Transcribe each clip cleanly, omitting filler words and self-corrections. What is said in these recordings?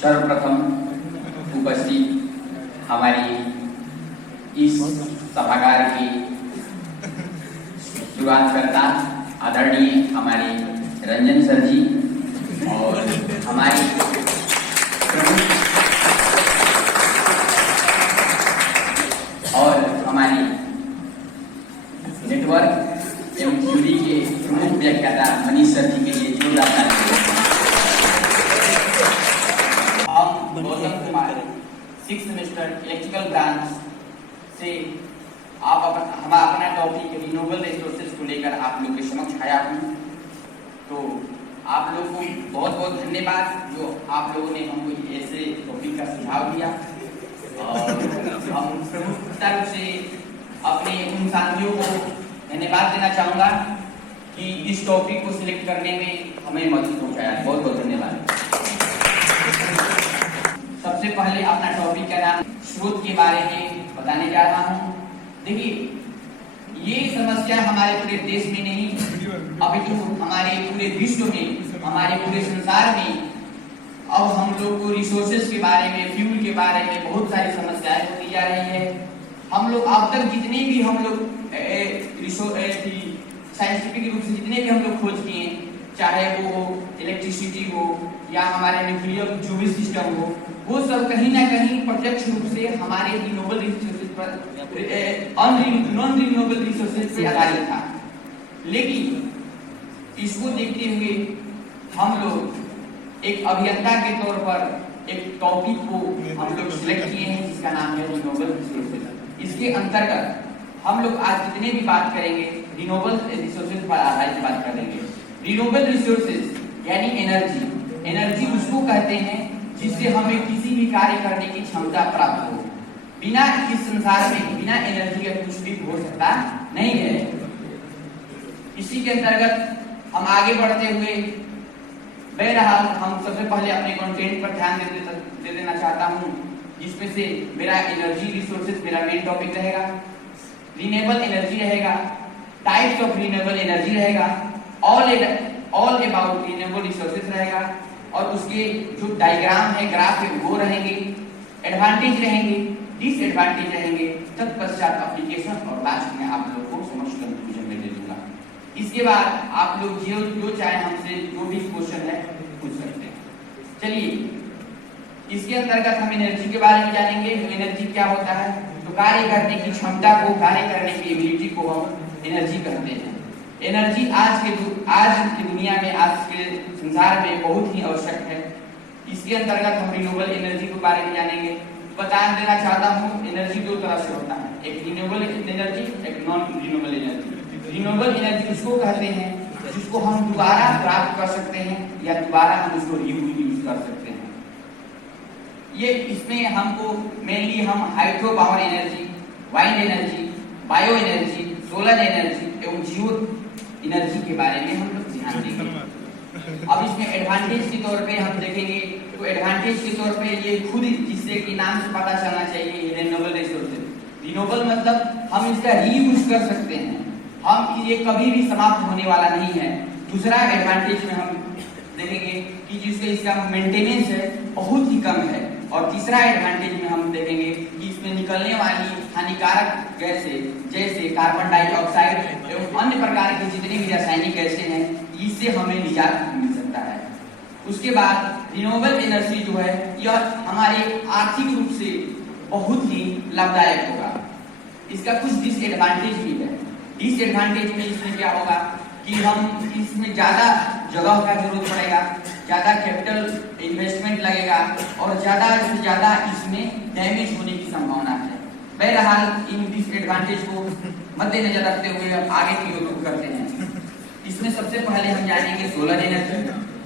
सर्वप्रथम उपस्थित हमारी इस सभागार की शुरुआत करता आदरणीय हमारे रंजन सर जी और हमारी हमारी नेटवर्क एवं जूरी के प्रमुख व्याख्याता मनीष सर जी के लिए जोरदार तालियां। हम Gautam Kumar 6th semester electrical branch से हम अपना टॉपिक रिन्यूएबल रिसोर्सेज को लेकर आप लोग के समक्ष आया हूँ। तो आप लोगों को बहुत बहुत धन्यवाद जो आप लोगों ने हमको ऐसे टॉपिक का सुझाव दिया और हम प्रमुखता रूप से अपने उन साथियों को धन्यवाद देना चाहूँगा कि इस टॉपिक को सिलेक्ट करने में हमें मदद पहुँचाया। बहुत बहुत धन्यवाद। सबसे पहले अपना टॉपिक का नाम स्रोत के बारे में बताने जा रहा हूँ। देखिए ये समस्या हमारे पूरे देश में नहीं अभी तो हमारे पूरे विश्व में हमारे पूरे संसार में अब हम लोग को रिसोर्सेज के बारे में फ्यूल के बारे में बहुत सारी समस्याएं होती जा रही है। हम लोग अब तक जितने भी हम लोग साइंटिफिक रूप से जितने भी हम लोग खोज किए चाहे वो इलेक्ट्रिसिटी हो या हमारे न्यूक्लियर जो भी सिस्टम हो वो सब कहीं ना कहीं प्रत्यक्ष रूप से हमारे रिन्यूएबल रिसोर्सेज पर नॉन रिन्यूएबल रिसोर्सेज पे आधारित था। लेकिन इसको देखते हुए हम लोग एक अभियंता के तौर पर एक टॉपिक को हम लोग सिलेक्ट किए हैं जिसका नाम है रिन्यूएबल रिसोर्सेज। इसके अंतर्गत हम लोग आज जितने भी बात करेंगे रिन्यूएबल रिसोर्सेज पर आधारित बात करेंगे। रिन्यूएबल रिसोर्सेज यानी एनर्जी उसको कहते हैं जिससे हमें किसी भी कार्य करने की क्षमता प्राप्त हो। बिना इस संसार में बिना एनर्जी के कुछ भी हो सकता नहीं है। इसी के अंतर्गत हम आगे बढ़ते हुए बहरहाल हम सबसे पहले अपने कंटेंट पर ध्यान दे देना चाहता हूँ जिसमें से मेरा एनर्जी रिसोर्सेज मेरा मेन टॉपिक रहेगा, रिन्यूएबल एनर्जी रहेगा, टाइप्स ऑफ रिन्यूएबल एनर्जी रहेगा, ऑल अबाउट रिन्यूएबल रिसोर्सेज रहेगा और उसके जो डायग्राम है ग्राफ है वो रहेंगे, एडवांटेज रहेंगे, डिसएडवांटेज रहेंगे, तत्पश्चात एप्लीकेशन और लास्ट में आप लोगों को समझ कंक्लूजन में दे दूंगा। इसके बाद आप लोग जो चाहे हमसे जो भी क्वेश्चन है पूछ सकते हैं। चलिए इसके अंतर्गत हम एनर्जी के बारे में जानेंगे। एनर्जी क्या होता है? तो कार्य करने की क्षमता को, कार्य करने की एबिलिटी को हम एनर्जी कहते हैं। एनर्जी आज की दुनिया में, आज के संसार में बहुत ही आवश्यक है। इसके अंतर्गत हम रिन्यूएबल एनर्जी के बारे में जानेंगे। बता देना चाहता हूँ एनर्जी दो तरह से होता है, एक रिन्यूएबल एनर्जी, एक non renewable energy. Renewable energy उसको कहते हैं जिसको हम दोबारा प्राप्त कर सकते हैं या दोबारा हम उसको रीयूज कर सकते हैं। ये इसमें हमको मेनली हम hydro power energy, wind energy, bio energy, solar energy एवं जियो एनर्जी के बारे में हम लोग ध्यान देंगे। अब इसमें एडवांटेज के तौर पे हम देखेंगे तो एडवांटेज के तौर पे ये खुद जिससे कि नाम से पता चलना चाहिए रिन्यूएबल रिसोर्सेज। रिन्यूएबल मतलब हम इसका रीयूज कर सकते हैं, हम ये कभी भी समाप्त होने वाला नहीं है। दूसरा एडवांटेज में हम देखेंगे कि जिससे इसका मेंटेनेंस है बहुत ही कम है। और तीसरा एडवांटेज में हम देखेंगे कि इसमें निकलने वाली हानिकारक गैसें जैसे कार्बन डाइऑक्साइड एवं अन्य प्रकार के जितने भी रासायनिक गैसें हैं इससे हमें निजात मिल सकता है। उसके बाद रिन्यूएबल एनर्जी जो है यह हमारे आर्थिक रूप से बहुत ही लाभदायक होगा। इसका कुछ डिसएडवांटेज भी है। डिसएडवांटेज में इसमें क्या होगा कि हम इसमें ज़्यादा जगह का जरूरत पड़ेगा, ज़्यादा कैपिटल इन्वेस्टमेंट लगेगा और ज़्यादा से ज़्यादा इसमें डैमेज होने की संभावना है। बहरहाल इन डिसएडवांटेज को मद्देनजर रखते हुए हम आगे की ओर करते हैं। इसमें सबसे पहले हम जानेंगे सोलर एनर्जी।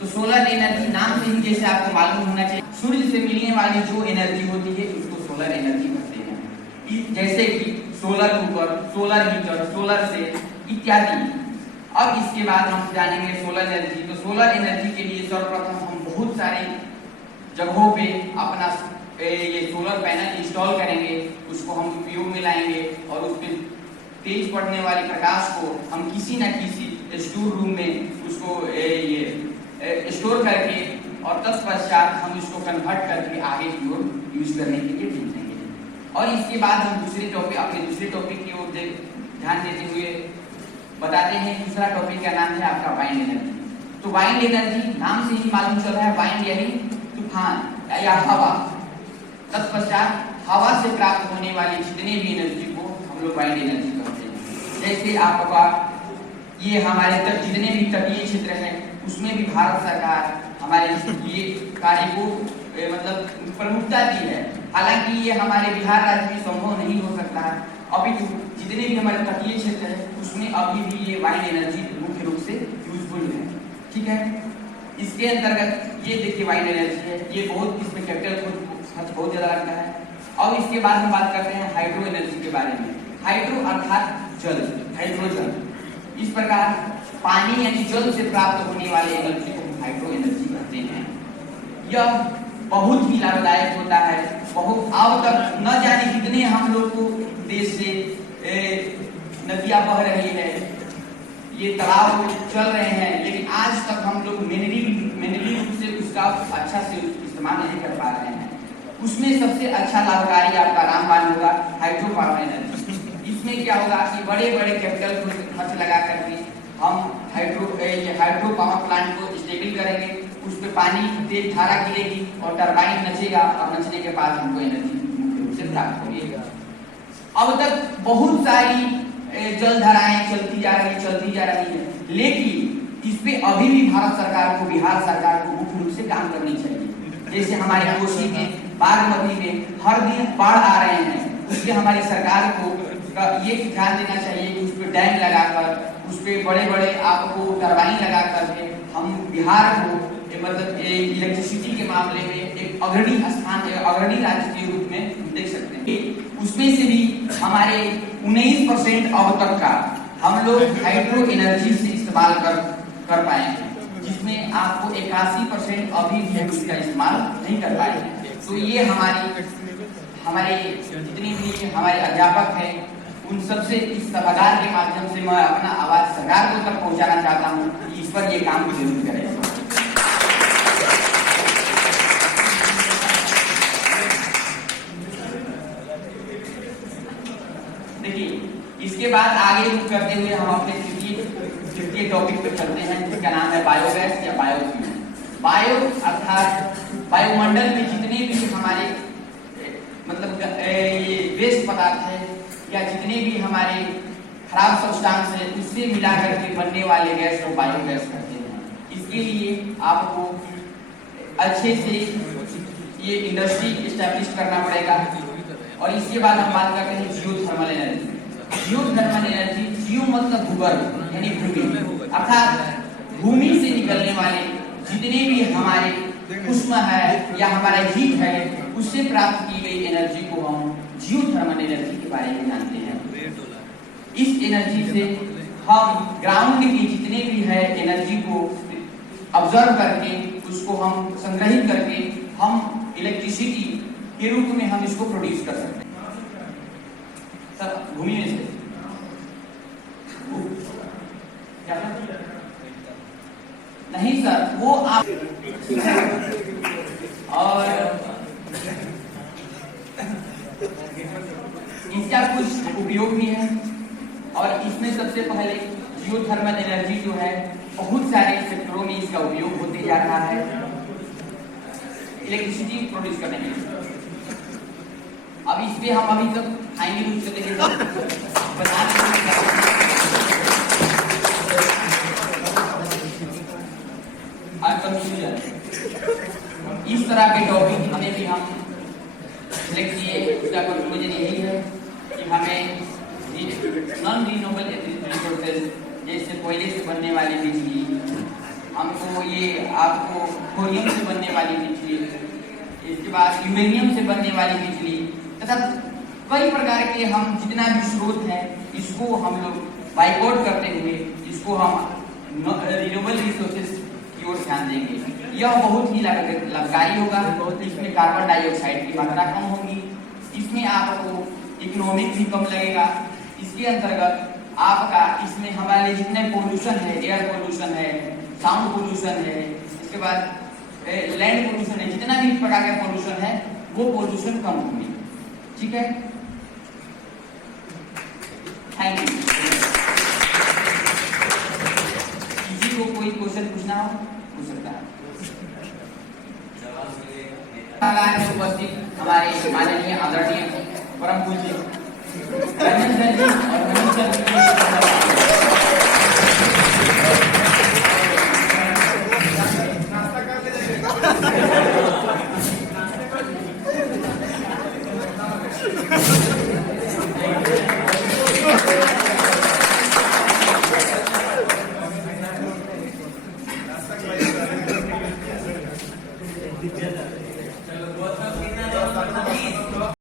तो सोलर एनर्जी नाम से ही जैसे आपको मालूम होना चाहिए सूर्य से मिलने वाली जो एनर्जी होती है उसको सोलर एनर्जी कहते हैं। जैसे कि solar cooker, solar heater, solar cell इत्यादि। अब इसके बाद हम जानेंगे सोलर एनर्जी। तो सोलर एनर्जी के लिए सर्वप्रथम हम बहुत सारे जगहों पे अपना ये सोलर पैनल इंस्टॉल करेंगे, उसको हम उपयोग में लाएंगे और उस पर तेज पड़ने वाले प्रकाश को हम किसी न किसी स्टोर रूम में उसको ये स्टोर करके और तत्पश्चात हम इसको कन्वर्ट करके आगे की ओर यूज करने के लिए भेजेंगे। और इसके बाद हम अपने दूसरे टॉपिक की ओर ध्यान देते हुए बताते हैं। दूसरा टॉपिक का नाम है आपका वाइंड एनर्जी। तो वाइंड एनर्जी नाम से ही मालूम चल रहा है, वाइंड यानी तूफान या हवा। तत्पश्चात हवा से प्राप्त होने वाली जितने भी एनर्जी को हम लोग वाइंड एनर्जी कहते हैं। जैसे आपका ये हमारे तक जितने भी तटीय क्षेत्र है उसमें भी भारत सरकार हमारे ये कार्य को मतलब प्रमुखता दी है। हालांकि ये हमारे बिहार राज्य में संभव नहीं हो सकता है, अभी तो जितने भी हमारे तटीय क्षेत्र है उसमें अभी भी ये वाइंड एनर्जी मुख्य रूप से यूजफुल है। ठीक है, इसके अंतर्गत ये देखिए वाइंड एनर्जी है, ये बहुत इसमें कैपिटल खर्च बहुत ज्यादा लगता है। और इसके बाद हम बात करते हैं हाइड्रो एनर्जी के बारे में। हाइड्रो अर्थात जल, हाइड्रोजन। इस प्रकार पानी यानी जल से प्राप्त होने वाले एनर्जी को हाइड्रो एनर्जी कहते हैं। यह बहुत ही लाभदायक होता है। बहुत अब तक न जाने कितने हम लोग को देश से नदियां बह रही है, ये तालाब चल रहे हैं, लेकिन आज तक हम लोग मैनुअली रूप से उसका अच्छा से इस्तेमाल नहीं कर पा रहे हैं। उसमें सबसे अच्छा लाभकारी आपका रामबाण होगा हाइड्रो पावर एनर्जी। इसमें क्या होगा कि बड़े बड़े कैपिटल खर्च लगा करके हम हाइड्रो पावर प्लांट को स्टेबल करेंगे, उस पर पानी तेज धारा गिरेगी और टरबाइन नचेगा और नचने के बाद हमको एनर्जी मुख्य रूप से प्राप्त होगी। अब तक बहुत सारी जलधाराएं चलती जा रही है, लेकिन इस पे अभी भी भारत सरकार को, बिहार सरकार को मुख्य रूप से काम करनी चाहिए। जैसे हमारे कोसी में, बागमती में हर दिन बाढ़ आ रहे हैं, उसके हमारी सरकार को ये ध्यान देना चाहिए कि उस पर डैम लगाकर, उस पर बड़े बड़े आपको टरबाइन लगा करके हम बिहार को मतलब इलेक्ट्रिसिटी के मामले में एक अग्रणी राज्य के रूप में देख सकते हैं। उसमें से भी हमारे 19% अब तक का हम लोग हाइड्रो एनर्जी से इस्तेमाल कर पाए हैं, जिसमें आपको 81% अभी भी उसका इस्तेमाल नहीं कर पाए हैं। तो ये हमारे जितने भी हमारे अध्यापक हैं उन सबसे इस सभागार के माध्यम से मैं अपना आवाज सरकार को तक पहुंचाना चाहता हूं कि इस पर ये काम जरूर करें। देखिए, इसके बाद आगे रुक करते हुए हम अपने तृतीय टॉपिक पे चलते हैं, जिसका नाम है बायोगैस या बायोफ्यूल। बायो अर्थात वायुमंडल में जितने भी हमारे मतलब ये वेस्ट पदार्थ है या जितने भी हमारे खराब सब्सटेंस है उससे मिला करके बनने वाले गैस को बायोगैस कहते हैं। इसके लिए आपको अच्छे से ये इंडस्ट्री एस्टैब्लिश करना पड़ेगा। और इसके बाद हम बात करते हैं जियोथर्मल एनर्जी। जियोथर्मल एनर्जी, जियो मतलब भूगर्भ यानी भूमि, अर्थात भूमि से निकलने वाले जितने भी हमारे उष्मा है या हमारा हीट है उससे प्राप्त की गई एनर्जी को हम जियोथर्मल एनर्जी के बारे में जानते हैं। इस एनर्जी से हम ग्राउंड की जितने भी है एनर्जी को ऑब्जर्व करके उसको हम संग्रहित करके हम इलेक्ट्रिसिटी के रूप में हम इसको प्रोड्यूस कर सकते हैं। सर भूमि में से क्या नहीं सर, वो आप और इसका कुछ उपयोग भी है। और इसमें सबसे पहले जियोथर्मल एनर्जी जो है बहुत सारे सेक्टरों में इसका उपयोग होते जा रहा है इलेक्ट्रिसिटी प्रोड्यूस करने के लिए। अब इस पे हम अभी तक आएंगे रूप से देखें इस तरह के टॉपिक हमें भी हम सिलेक्ट किए। उसका कंक्लूजन यही है कि हमें नॉन रिन्यूएबल रिसोर्सेज जैसे कोयले से बनने वाली बिजली, हमको ये आपको थोरियम से बनने वाली बिजली, इसके बाद यूरेनियम से बनने वाली बिजली तथा कई प्रकार के हम जितना भी स्रोत है इसको हम लोग बाइकआउट करते हुए इसको हम रिन्यूएबल रिसोर्सेज की ओर ध्यान देंगे। यह बहुत ही लाभकारी होगा। इसमें कार्बन डाइऑक्साइड की मात्रा कम होगी, इसमें आपको इकोनॉमिक भी कम लगेगा। इसके अंतर्गत आपका इसमें हमारे जितने पोल्यूशन है, एयर पोल्यूशन है, साउंड पोल्यूशन है, इसके बाद लैंड पोल्यूशन है, जितना भी प्रकार का पोल्यूशन है वो पोल्यूशन कम होगी। ठीक है, थैंक यू। किसी को कोई क्वेश्चन पूछना हो पूछ सकता है। उपस्थित हमारे माननीय आदरणीय परम पूज्य रंजन सर जी और मनीष सर जी